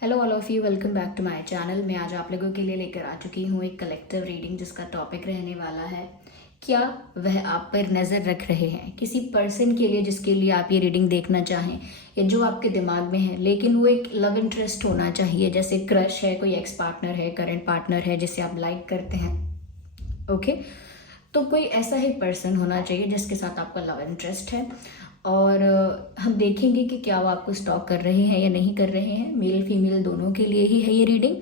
Hello all of you, welcome back to my channel. मैं आज आप लोगों के लिए लेकर आ चुकी हूँ एक कलेक्टिव रीडिंग जिसका टॉपिक रहने वाला है क्या वह आप पर नज़र रख रहे हैं। किसी पर्सन के लिए जिसके लिए आप ये रीडिंग देखना चाहें या जो आपके दिमाग में है, लेकिन वो एक लव इंटरेस्ट होना चाहिए, जैसे क्रश है, कोई एक्स पार्टनर है, करंट पार्टनर है जिसे आप लाइक करते हैं। ओके, तो कोई ऐसा ही पर्सन होना चाहिए जिसके साथ आपका लव इंटरेस्ट है। और हम देखेंगे कि क्या वो आपको स्टॉक कर रहे हैं या नहीं कर रहे हैं। मेल फीमेल दोनों के लिए ही है ये रीडिंग।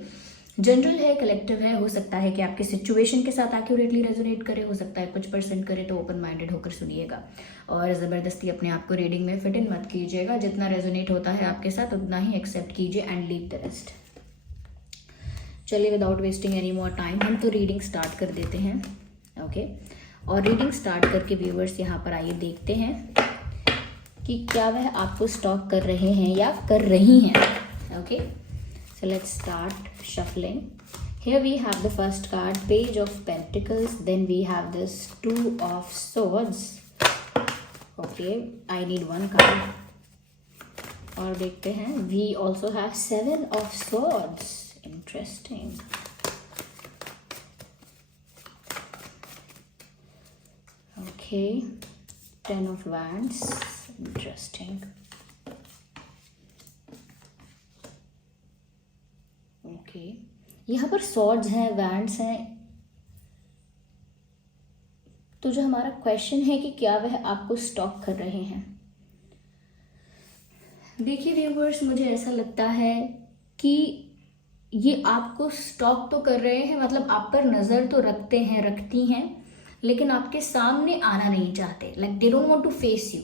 जनरल है, कलेक्टिव है। हो सकता है कि आपके सिचुएशन के साथ एक्यूरेटली रेजोनेट करे, हो सकता है कुछ परसेंट करे, तो ओपन माइंडेड होकर सुनिएगा और ज़बरदस्ती अपने आप को रीडिंग में फिट इन मत कीजिएगा। जितना रेजोनेट होता है आपके साथ उतना ही एक्सेप्ट कीजिए एंड लीव द रेस्ट। चलिए, without wasting any more time हम तो रीडिंग स्टार्ट कर देते हैं। ओके, और रीडिंग स्टार्ट करके व्यूअर्स यहाँ पर आइए देखते हैं कि क्या वह आपको स्टॉक कर रहे हैं या कर रही हैं। Okay, so let's start shuffling. Here we have the first card, Page of Pentacles. Then we have this Two of Swords. Okay, I need one card. और देखते हैं, we also have Seven of Swords. Interesting. Okay, Ten of Wands. Interesting. Okay, यहाँ पर swords हैं, wands हैं। तो जो हमारा क्वेश्चन है कि क्या वह आपको स्टॉक कर रहे हैं। देखिए व्यूअर्स, मुझे ऐसा लगता है कि ये आपको स्टॉक तो कर रहे हैं, मतलब आप पर नज़र तो रखते हैं, रखती हैं, लेकिन आपके सामने आना नहीं चाहते। Like they don't want to face you.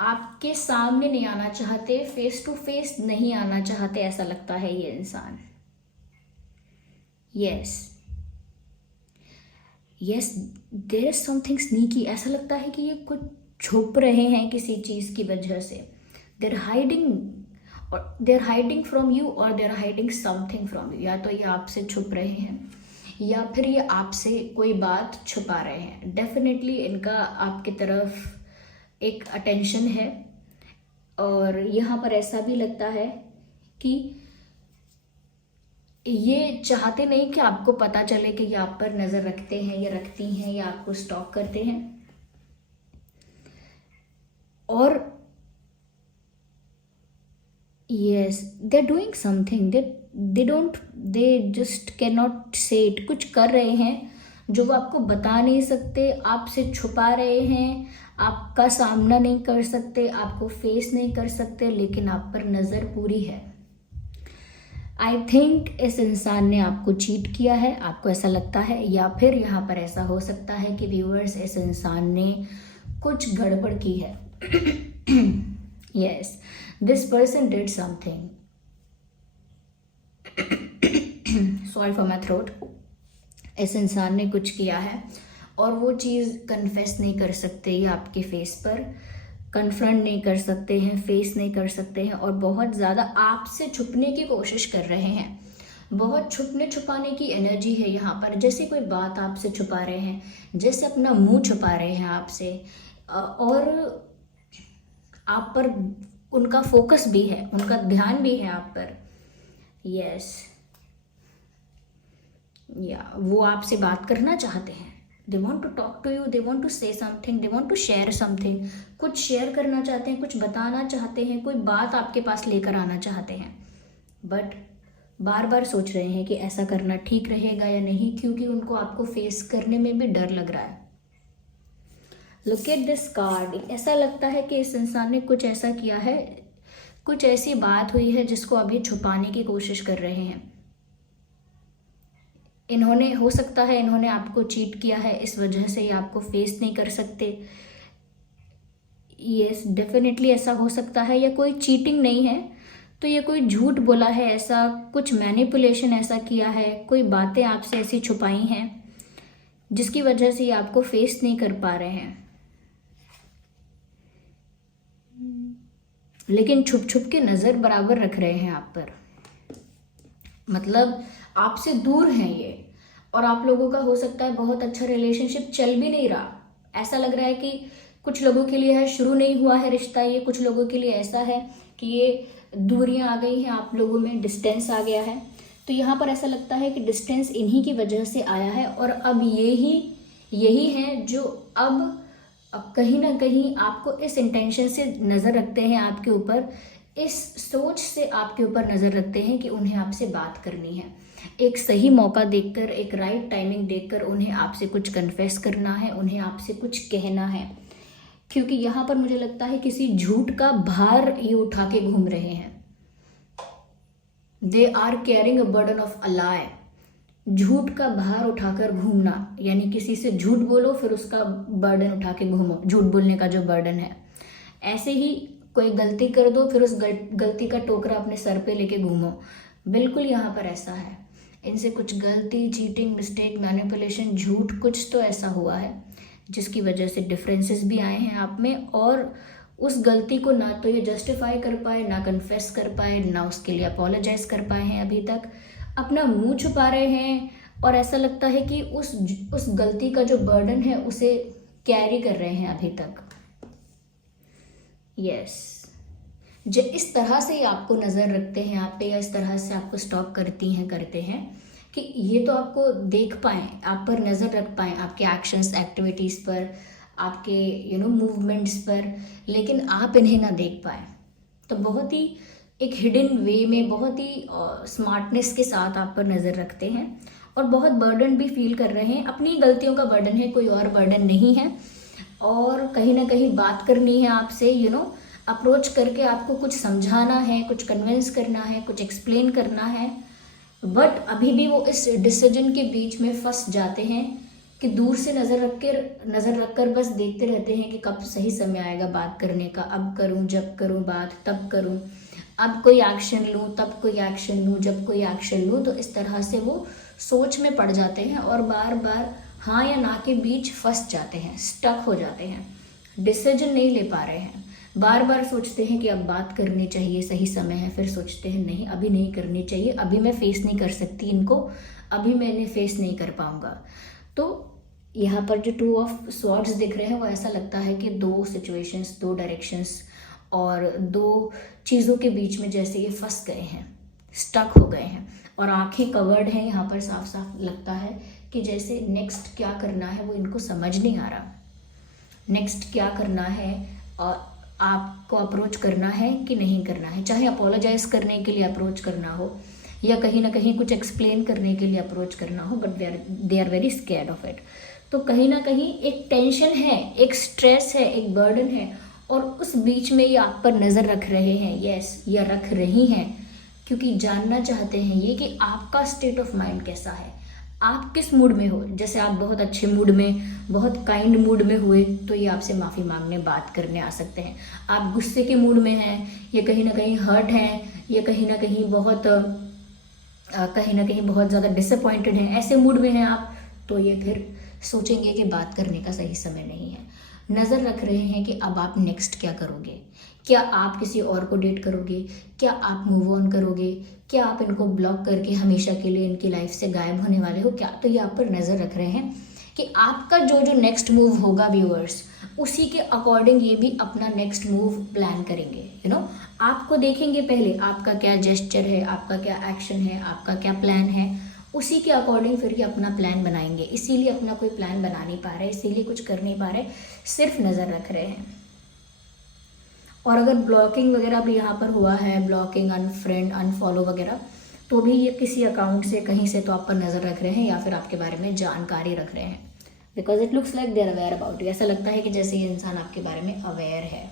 आपके सामने नहीं आना चाहते, फेस टू फेस नहीं आना चाहते, ऐसा लगता है ये इंसान। Yes yes, there is something sneaky. ऐसा लगता है कि ये कुछ छुप रहे हैं किसी चीज़ की वजह से। देर हाइडिंग फ्रॉम यू और देर हाइडिंग समथिंग फ्रॉम यू। या तो ये आपसे छुप रहे हैं या फिर ये आपसे कोई बात छुपा रहे हैं। डेफिनेटली इनका आपकी तरफ एक अटेंशन है और यहाँ पर ऐसा भी लगता है कि ये चाहते नहीं कि आपको पता चले कि ये आप पर नज़र रखते हैं या रखती हैं या आपको स्टॉक करते हैं। और yes, they are doing something, they just can not say it. कुछ कर रहे हैं जो वो आपको बता नहीं सकते, आपसे छुपा रहे हैं, आपका सामना नहीं कर सकते, आपको फेस नहीं कर सकते, लेकिन आप पर नज़र पूरी है। आई थिंक इस इंसान ने आपको चीट किया है, आपको ऐसा लगता है। या फिर यहाँ पर ऐसा हो सकता है कि व्यूअर्स, इस इंसान ने कुछ गड़बड़ की है। Yes, this person did something. Sorry for my throat. इस इंसान ने कुछ किया है और वो चीज़ कन्फेस नहीं कर सकते, ये आपके फेस पर कन्फ्रंट नहीं कर सकते हैं, फेस नहीं कर सकते हैं, और बहुत ज़्यादा आपसे छुपने की कोशिश कर रहे हैं। बहुत छुपने छुपाने की एनर्जी है यहाँ पर, जैसे कोई बात आपसे छुपा रहे हैं, जैसे अपना मुंह छुपा रहे हैं आपसे, और आप पर उनका फोकस भी है, उनका ध्यान भी है आप पर। यस, या वो आपसे बात करना चाहते हैं। They want to talk to you, they want to say something, they want to share something. कुछ शेयर करना चाहते हैं, कुछ बताना चाहते हैं, कोई बात आपके पास लेकर आना चाहते हैं, बट बार बार सोच रहे हैं कि ऐसा करना ठीक रहेगा या नहीं, क्योंकि उनको आपको फेस करने में भी डर लग रहा है। Look at this card. ऐसा लगता है कि इस इंसान ने कुछ ऐसा किया है, कुछ ऐसी बात हुई है जिसको अभी छुपाने की कोशिश कर रहे हैं। इन्होंने, हो सकता है इन्होंने आपको चीट किया है, इस वजह से ये आपको फेस नहीं कर सकते। यस, डेफिनेटली ऐसा हो सकता है। या कोई चीटिंग नहीं है तो ये कोई झूठ बोला है, ऐसा कुछ मैनिपुलेशन ऐसा किया है, कोई बातें आपसे ऐसी छुपाई हैं जिसकी वजह से ये आपको फेस नहीं कर पा रहे हैं। लेकिन छुप छुप के नज़र बराबर रख रहे हैं आप पर, मतलब आपसे दूर हैं ये। और आप लोगों का हो सकता है बहुत अच्छा रिलेशनशिप चल भी नहीं रहा। ऐसा लग रहा है कि कुछ लोगों के लिए है शुरू नहीं हुआ है रिश्ता, ये कुछ लोगों के लिए ऐसा है कि ये दूरियां आ गई हैं आप लोगों में, डिस्टेंस आ गया है। तो यहाँ पर ऐसा लगता है कि डिस्टेंस इन्हीं की वजह से आया है, और अब यही है जो अब कहीं ना कहीं आपको इस इंटेंशन से नज़र रखते हैं आपके ऊपर, इस सोच से आपके ऊपर नज़र रखते हैं कि उन्हें आपसे बात करनी है। एक सही मौका देखकर, एक राइट टाइमिंग देखकर उन्हें आपसे कुछ कन्फेस करना है, उन्हें आपसे कुछ कहना है। क्योंकि यहाँ पर मुझे लगता है किसी झूठ का भार ये उठा के घूम रहे हैं। They are carrying a burden of a lie. झूठ का भार उठाकर घूमना, यानी किसी से झूठ बोलो फिर उसका बर्डन उठा के घूमो, झूठ बोलने का जो बर्डन है। ऐसे ही कोई गलती कर दो फिर उस गलती का टोकरा अपने सर पे लेके घूमो, बिल्कुल यहाँ पर ऐसा है। इनसे कुछ गलती, चीटिंग, मिस्टेक, मैनिपुलेशन, झूठ कुछ तो ऐसा हुआ है जिसकी वजह से डिफरेंसेस भी आए हैं आप में, और उस गलती को ना तो ये जस्टिफाई कर पाए, ना कन्फेस कर पाए, ना उसके लिए अपोलोजाइज कर पाए हैं अभी तक। अपना मुंह छुपा रहे हैं, और ऐसा लगता है कि उस गलती का जो बर्डन है उसे कैरी कर रहे हैं अभी तक। यस, जो इस तरह से ही आपको नज़र रखते हैं आप पे, या इस तरह से आपको स्टॉक करते हैं कि ये तो आपको देख पाएँ, आप पर नज़र रख पाएँ, आपके एक्शंस, एक्टिविटीज़ पर, आपके मूवमेंट्स पर, लेकिन आप इन्हें ना देख पाएँ। तो बहुत ही एक हिडन वे में, बहुत ही स्मार्टनेस के साथ आप पर नज़र रखते हैं, और बहुत बर्डन भी फील कर रहे हैं। अपनी गलतियों का बर्डन है, कोई और बर्डन नहीं है। और कहीं ना कहीं बात करनी है आपसे, अप्रोच करके आपको कुछ समझाना है, कुछ कन्विंस करना है, कुछ एक्सप्लेन करना है, बट अभी भी वो इस डिसीजन के बीच में फंस जाते हैं कि दूर से नज़र रखकर बस देखते रहते हैं कि कब सही समय आएगा बात करने का, अब करूं, जब करूं बात तब करूं, अब कोई एक्शन लूं, तब कोई एक्शन लूं, जब कोई एक्शन लूं। तो इस तरह से वो सोच में पड़ जाते हैं और बार बार हाँ या ना के बीच फंस जाते हैं, स्टक हो जाते हैं, डिसीजन नहीं ले पा रहे हैं। बार बार सोचते हैं कि अब बात करनी चाहिए, सही समय है, फिर सोचते हैं नहीं, अभी नहीं करनी चाहिए, अभी मैं फेस नहीं कर सकती इनको, अभी मैं इन्हें फेस नहीं कर पाऊंगा। तो यहाँ पर जो 2 ऑफ स्वॉर्ड्स दिख रहे हैं वो ऐसा लगता है कि 2 सिचुएशंस, 2 डायरेक्शंस और 2 चीज़ों के बीच में जैसे ये फंस गए हैं, स्टक हो गए हैं, और आंखें कवर्ड हैं। यहाँ पर साफ साफ लगता है कि जैसे नेक्स्ट क्या करना है वो इनको समझ नहीं आ रहा। नेक्स्ट क्या करना है, और आपको अप्रोच करना है कि नहीं करना है, चाहे अपोलोजाइज करने के लिए अप्रोच करना हो या कहीं ना कहीं कुछ एक्सप्लेन करने के लिए अप्रोच करना हो, but they are very scared of it. तो कहीं ना कहीं एक टेंशन है, एक स्ट्रेस है, एक बर्डन है, और उस बीच में ये आप पर नज़र रख रहे हैं। यस, ये रख रही हैं क्योंकि जानना चाहते हैं ये कि आपका स्टेट ऑफ माइंड कैसा है, आप किस मूड में हो। जैसे आप बहुत अच्छे मूड में, बहुत काइंड मूड में हुए तो ये आपसे माफ़ी मांगने, बात करने आ सकते हैं। आप गुस्से के मूड में हैं, ये कहीं ना कहीं हर्ट हैं, ये कहीं ना कहीं बहुत ज़्यादा डिसअपॉइंटेड हैं, ऐसे मूड में हैं आप, तो ये फिर सोचेंगे कि बात करने का सही समय नहीं है। नज़र रख रहे हैं कि अब आप नेक्स्ट क्या करोगे, क्या आप किसी और को डेट करोगे, क्या आप मूव ऑन करोगे, क्या आप इनको ब्लॉक करके हमेशा के लिए इनकी लाइफ से गायब होने वाले हो क्या। तो ये आप पर नज़र रख रहे हैं कि आपका जो नेक्स्ट मूव होगा व्यूअर्स, उसी के अकॉर्डिंग ये भी अपना नेक्स्ट मूव प्लान करेंगे। आपको देखेंगे पहले, आपका क्या जेस्चर है, आपका क्या एक्शन है, आपका क्या प्लान है, उसी के अकॉर्डिंग फिर ये अपना प्लान बनाएंगे। इसीलिए अपना कोई प्लान बना नहीं पा रहे, इसीलिए कुछ कर नहीं पा रहे, सिर्फ नज़र रख रहे हैं। और अगर ब्लॉकिंग वगैरह भी यहाँ पर हुआ है, ब्लॉकिंग, अनफ्रेंड, अनफॉलो वगैरह, तो भी ये किसी अकाउंट से, कहीं से तो आप पर नज़र रख रहे हैं या फिर आपके बारे में जानकारी रख रहे हैं, because it looks like they are aware about you. ऐसा लगता है कि जैसे ये इंसान आपके बारे में अवेयर है।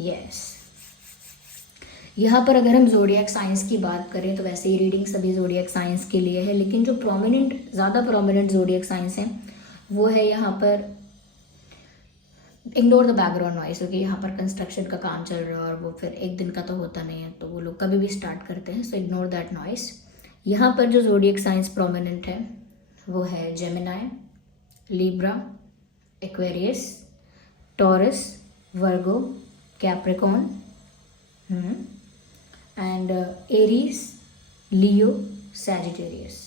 यस, यहाँ पर अगर हम ज़ोडिएक साइंस की बात करें तो वैसे ही रीडिंग सभी ज़ोडिएक साइंस के लिए है, लेकिन जो ज़्यादा प्रोमिनेंट ज़ोडिएक साइंस हैं वो है यहाँ पर, इग्नोर द बैकग्राउंड नॉइस, क्योंकि यहाँ पर कंस्ट्रक्शन का काम चल रहा है और वो फिर एक दिन का तो होता नहीं है, तो वो लोग कभी भी स्टार्ट करते हैं, सो इग्नोर दैट नॉइस। यहाँ पर जो ज़ोडिएक साइंस प्रोमिनेंट है वो है Gemini, Libra, Aquarius, taurus, Virgo, Capricorn and Aries, Leo, Sagittarius.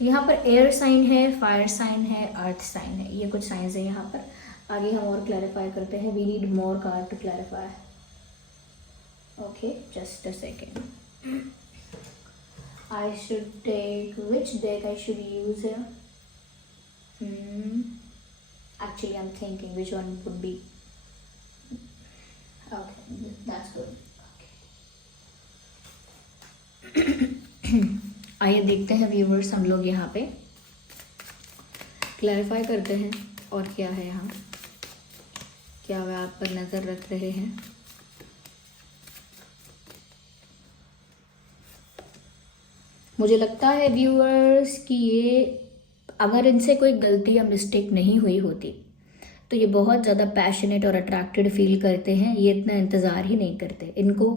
तो यहाँ पर एयर साइन है, फायर साइन है, अर्थ साइन है, ये कुछ साइंस है यहाँ पर। आगे हम और क्लैरिफाई करते हैं, we need more card to clarify. Okay, just a second. I should take which deck I should use here. Actually, I'm thinking which one would be. Okay, that's good. आइए देखते हैं व्यूवर्स, हम लोग यहाँ पे clarify करते हैं और क्या है यहाँ, क्या वह आप पर नज़र रख रहे हैं। मुझे लगता है व्यूअर्स कि ये अगर इनसे कोई गलती या मिस्टेक नहीं हुई होती तो ये बहुत ज़्यादा पैशनेट और अट्रैक्टेड फील करते हैं, ये इतना इंतज़ार ही नहीं करते। इनको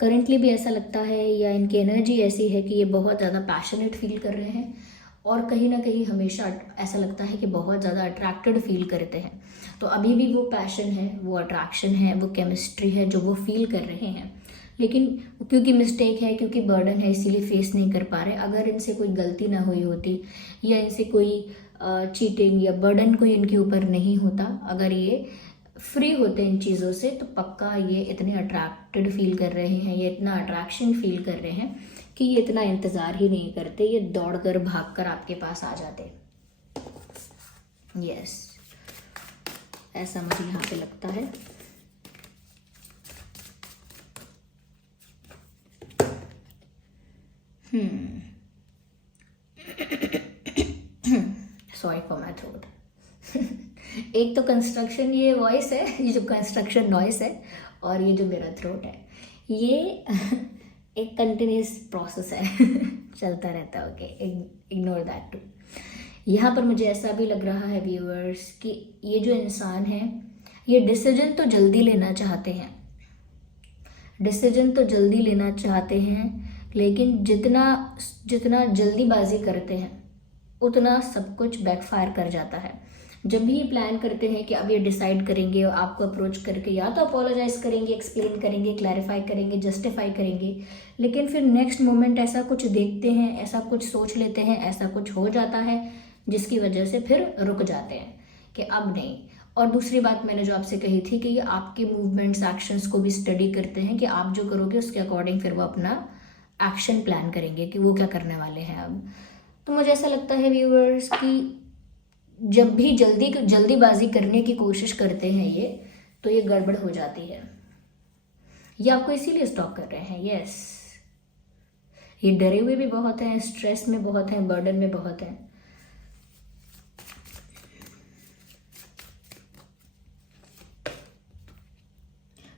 करंटली भी ऐसा लगता है या इनकी एनर्जी ऐसी है कि ये बहुत ज़्यादा पैशनेट फील कर रहे हैं और कहीं ना कहीं हमेशा ऐसा लगता है कि बहुत ज़्यादा अट्रैक्टेड फील करते हैं। तो अभी भी वो पैशन है, वो अट्रैक्शन है, वो केमिस्ट्री है जो वो फील कर रहे हैं, लेकिन क्योंकि मिस्टेक है, क्योंकि बर्डन है, इसीलिए फेस नहीं कर पा रहे। अगर इनसे कोई गलती ना हुई होती या इनसे कोई चीटिंग या बर्डन कोई इनके ऊपर नहीं होता, अगर ये फ्री होते इन चीज़ों से, तो पक्का ये इतने अट्रैक्टेड फील कर रहे हैं, ये इतना अट्रैक्शन फील कर रहे हैं कि ये इतना इंतज़ार ही नहीं करते, ये दौड़कर भागकर आपके पास आ जाते। यस, ऐसा मुझे यहाँ पे लगता है। Sorry for my throat. एक तो कंस्ट्रक्शन ये वॉइस है, ये जो कंस्ट्रक्शन नॉइस है, और ये जो मेरा थ्रोट है, ये एक कंटिन्यूस प्रोसेस है। चलता रहता है। Okay, ignore that too. यहाँ पर मुझे ऐसा भी लग रहा है व्यूअर्स कि ये जो इंसान है, ये डिसीजन तो जल्दी लेना चाहते हैं, डिसीजन तो जल्दी लेना चाहते हैं, लेकिन जितना जल्दीबाजी करते हैं उतना सब कुछ बैकफायर कर जाता है। जब भी ये प्लान करते हैं कि अब ये डिसाइड करेंगे और आपको अप्रोच करके या तो अपोलोजाइज करेंगे, एक्सप्लेन करेंगे, क्लैरिफाई करेंगे, जस्टिफाई करेंगे, लेकिन फिर नेक्स्ट मोमेंट ऐसा कुछ देखते हैं, ऐसा कुछ सोच लेते हैं, ऐसा कुछ हो जाता है जिसकी वजह से फिर रुक जाते हैं कि अब नहीं। और दूसरी बात मैंने जो आपसे कही थी कि ये आपके मूवमेंट्स, एक्शंस को भी स्टडी करते हैं कि आप जो करोगे उसके अकॉर्डिंग फिर वो अपना एक्शन प्लान करेंगे कि वो क्या करने वाले हैं अब। तो मुझे ऐसा लगता है व्यूअर्स कि जब भी जल्दीबाजी करने की कोशिश करते हैं ये, तो ये गड़बड़ हो जाती है। ये आपको इसीलिए स्टॉक कर रहे हैं। यस, ये डरे हुए भी बहुत हैं, स्ट्रेस में बहुत हैं, बर्डन में बहुत हैं।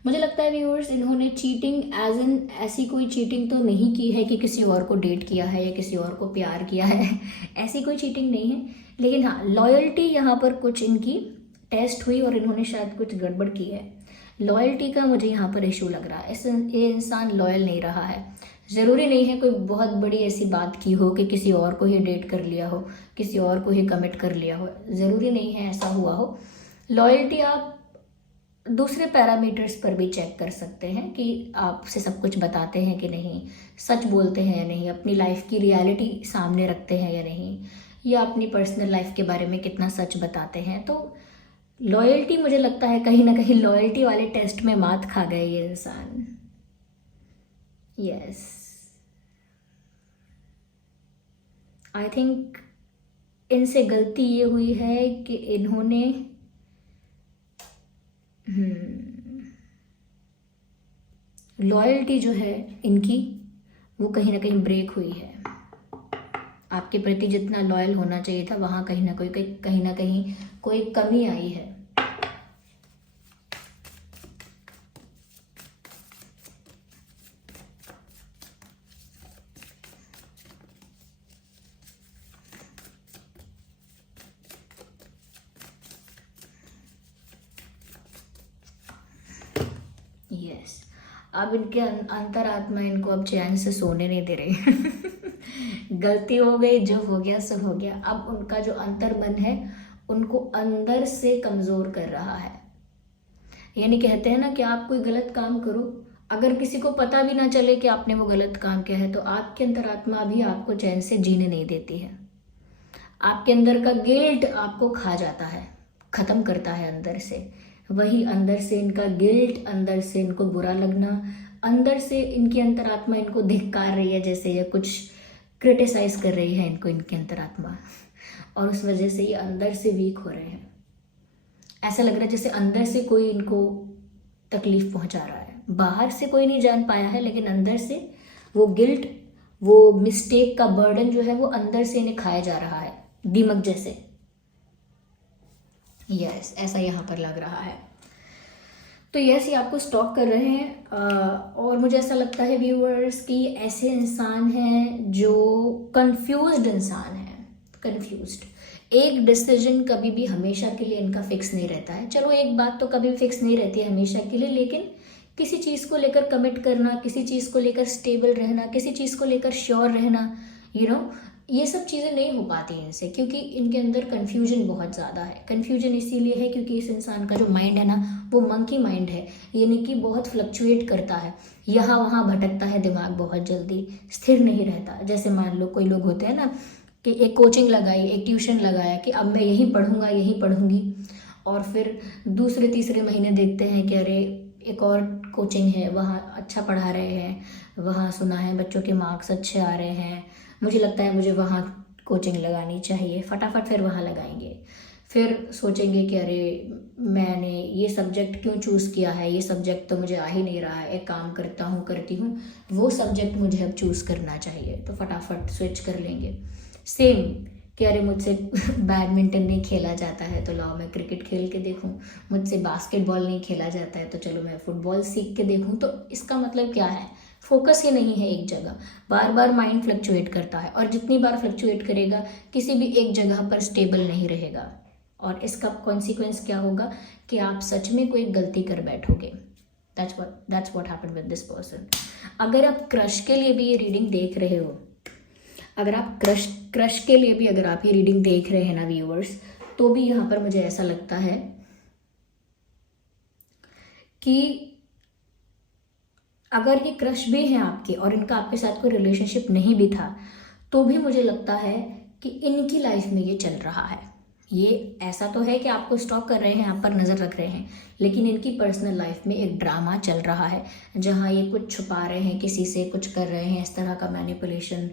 मुझे लगता है व्यूअर्स, इन्होंने चीटिंग एज एन ऐसी कोई चीटिंग तो नहीं की है कि किसी और को डेट किया है या किसी और को प्यार किया है। ऐसी कोई चीटिंग नहीं है, लेकिन हाँ, लॉयल्टी यहाँ पर कुछ इनकी टेस्ट हुई और इन्होंने शायद कुछ गड़बड़ की है। लॉयल्टी का मुझे यहाँ पर इशू लग रहा है। ये इंसान लॉयल नहीं रहा है। ज़रूरी नहीं है कोई बहुत बड़ी ऐसी बात की हो कि किसी और को ही डेट कर लिया हो, किसी और को ही कमिट कर लिया हो, ज़रूरी नहीं है ऐसा हुआ हो। लॉयल्टी आप दूसरे पैरामीटर्स पर भी चेक कर सकते हैं कि आपसे सब कुछ बताते हैं कि नहीं, सच बोलते हैं या नहीं, अपनी लाइफ की रियलिटी सामने रखते हैं या नहीं, या अपनी पर्सनल लाइफ के बारे में कितना सच बताते हैं। तो लॉयल्टी, मुझे लगता है कहीं ना कहीं लॉयल्टी वाले टेस्ट में मात खा गए ये इंसान। यस, आई थिंक इनसे गलती ये हुई है कि इन्होंने लॉयल्टी जो है इनकी, वो कहीं ना कहीं ब्रेक हुई है। आपके प्रति जितना लॉयल होना चाहिए था, वहाँ कहीं ना कहीं कोई कमी आई है। यस, अब इनके अंतरात्मा इनको अब चैन से सोने नहीं दे रहे। गलती हो गई, जो हो गया सो हो गया। अब उनका जो अंतर मन है उनको अंदर से कमज़ोर कर रहा है। यानी कहते हैं ना कि आप कोई गलत काम करो, अगर किसी को पता भी ना चले कि आपने वो गलत काम किया है, तो आपके अंतरात्मा भी आपको चैन से जीने नहीं देती है। आपके अंदर का गिल्ट आपको खा जाता है, ख़त्म करता है अंदर से। वही अंदर से इनका गिल्ट, अंदर से इनको बुरा लगना, अंदर से इनकी अंतरात्मा इनको धिक्कार रही है जैसे, या कुछ क्रिटिसाइज कर रही है इनको इनकी अंतरात्मा, और उस वजह से ये अंदर से वीक हो रहे हैं। ऐसा लग रहा है जैसे अंदर से कोई इनको तकलीफ पहुंचा रहा है। बाहर से कोई नहीं जान पाया है, लेकिन अंदर से वो गिल्ट, वो मिस्टेक का बर्डन जो है वो अंदर से इन्हें खाया जा रहा है, दीमक जैसे। यस, ऐसा यहाँ पर लग रहा है। तो यस, ये आपको स्टॉक कर रहे हैं। और मुझे ऐसा लगता है व्यूअर्स कि ऐसे इंसान हैं जो कंफ्यूज्ड इंसान हैं, कंफ्यूज्ड। एक डिसीजन कभी भी हमेशा के लिए इनका फिक्स नहीं रहता है। चलो, एक बात तो कभी फिक्स नहीं रहती है हमेशा के लिए, लेकिन किसी चीज़ को लेकर कमिट करना, किसी चीज़ को लेकर स्टेबल रहना, किसी चीज़ को लेकर श्योर रहना, ये सब चीज़ें नहीं हो पाती इनसे, क्योंकि इनके अंदर कन्फ्यूजन बहुत ज़्यादा है। कन्फ्यूजन इसीलिए है क्योंकि इस इंसान का जो माइंड है ना, वो मंकी माइंड है, यानी कि बहुत फ्लक्चुएट करता है, यहाँ वहाँ भटकता है दिमाग, बहुत जल्दी स्थिर नहीं रहता। जैसे मान लो कोई लोग होते हैं ना कि एक कोचिंग लगाई, एक ट्यूशन लगाया कि अब मैं यहीं पढ़ूंगा, यहीं पढ़ूंगी, और फिर दूसरे तीसरे महीने देखते हैं कि अरे एक और कोचिंग है, वहाँ अच्छा पढ़ा रहे हैं, वहाँ सुना है बच्चों के मार्क्स अच्छे आ रहे हैं, मुझे लगता है मुझे वहाँ कोचिंग लगानी चाहिए, फटाफट फिर वहाँ लगाएंगे। फिर सोचेंगे कि अरे मैंने ये सब्जेक्ट क्यों चूज़ किया है, ये सब्जेक्ट तो मुझे आ ही नहीं रहा है, एक काम करता हूँ, करती हूँ, वो सब्जेक्ट मुझे अब चूज़ करना चाहिए, तो फटाफट स्विच कर लेंगे। सेम कि अरे मुझसे बैडमिंटन नहीं खेला जाता है तो लाओ मैं क्रिकेट खेल के देखूं, मुझसे बास्केटबॉल नहीं खेला जाता है तो चलो मैं फुटबॉल सीख के देखूं। तो इसका मतलब क्या है, फोकस ही नहीं है एक जगह, बार बार माइंड फ्लक्चुएट करता है, और जितनी बार फ्लक्चुएट करेगा किसी भी एक जगह पर स्टेबल नहीं रहेगा, और इसका कॉन्सिक्वेंस क्या होगा कि आप सच में कोई गलती कर बैठोगे। That's what happened with this person. अगर आप क्रश के लिए भी ये रीडिंग देख रहे हो, अगर आप क्रश के लिए भी अगर आप ये रीडिंग देख रहे हैं ना व्यूअर्स, तो भी यहाँ पर मुझे ऐसा लगता है कि अगर ये क्रश भी हैं आपके और इनका आपके साथ कोई रिलेशनशिप नहीं भी था, तो भी मुझे लगता है कि इनकी लाइफ में ये चल रहा है। ये ऐसा तो है कि आपको स्टॉक कर रहे हैं, आप पर नज़र रख रहे हैं, लेकिन इनकी पर्सनल लाइफ में एक ड्रामा चल रहा है, जहाँ ये कुछ छुपा रहे हैं किसी से, कुछ कर रहे हैं, इस तरह का मैनिपुलेशन,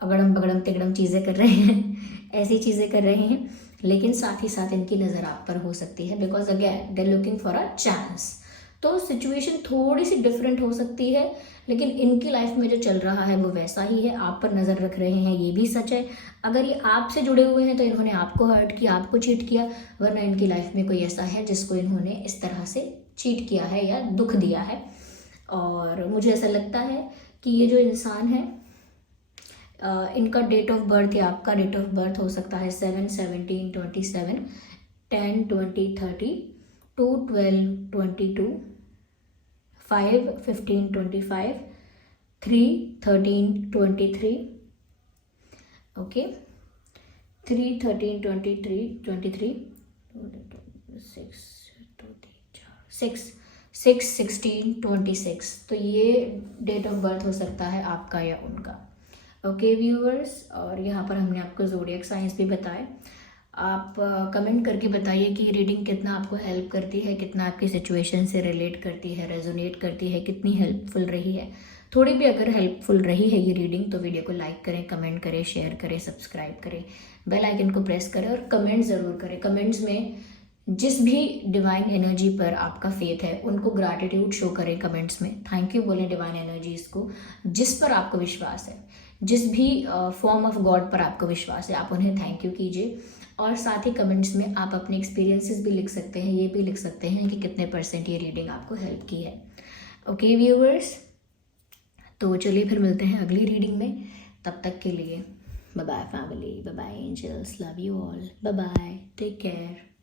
अगड़म बगड़म तिगड़म चीज़ें कर रहे हैं, ऐसी चीज़ें कर रहे हैं। लेकिन साथ ही साथ इनकी नज़र आप पर हो सकती है, because again they looking for a chance. तो सिचुएशन थोड़ी सी डिफरेंट हो सकती है, लेकिन इनकी लाइफ में जो चल रहा है वो वैसा ही है, आप पर नज़र रख रहे हैं, ये भी सच है। अगर ये आपसे जुड़े हुए हैं तो इन्होंने आपको हर्ट किया, आपको चीट किया, वरना इनकी लाइफ में कोई ऐसा है जिसको इन्होंने इस तरह से चीट किया है या दुख दिया है। और मुझे ऐसा लगता है कि ये जो इंसान है, इनका डेट ऑफ बर्थ या आपका डेट ऑफ बर्थ हो सकता है 7/17/27, 10/20/30, 2/12/22, 5/15/25, 3/13/23, ओके, 3/13/23, 6/16/26, तो ये डेट ऑफ बर्थ हो सकता है आपका या उनका। ओके व्यूअर्स, और यहाँ पर हमने आपको ज़ोडिएक साइंस भी बताए। आप कमेंट करके बताइए कि रीडिंग कितना आपको हेल्प करती है, कितना आपकी सिचुएशन से रिलेट करती है, रेजोनेट करती है, कितनी हेल्पफुल रही है। थोड़ी भी अगर हेल्पफुल रही है ये रीडिंग तो वीडियो को लाइक करें, कमेंट करें, शेयर करें, सब्सक्राइब करें, बेल आइकन को प्रेस करें और कमेंट ज़रूर करें। कमेंट्स में जिस भी डिवाइन एनर्जी पर आपका फेथ है उनको ग्रैटिट्यूड शो करें कमेंट्स में, थैंक यू बोलें डिवाइन एनर्जीज को। जिस पर आपको विश्वास है, जिस भी फॉर्म ऑफ गॉड पर आपको विश्वास है, आप उन्हें थैंक यू कीजिए। और साथ ही कमेंट्स में आप अपने एक्सपीरियंसेस भी लिख सकते हैं, ये भी लिख सकते हैं कि कितने % ये रीडिंग आपको हेल्प की है। ओके व्यूअर्स, तो चलिए फिर मिलते हैं अगली रीडिंग में। तब तक के लिए bye bye family, bye bye angels, love you all, bye bye, take care.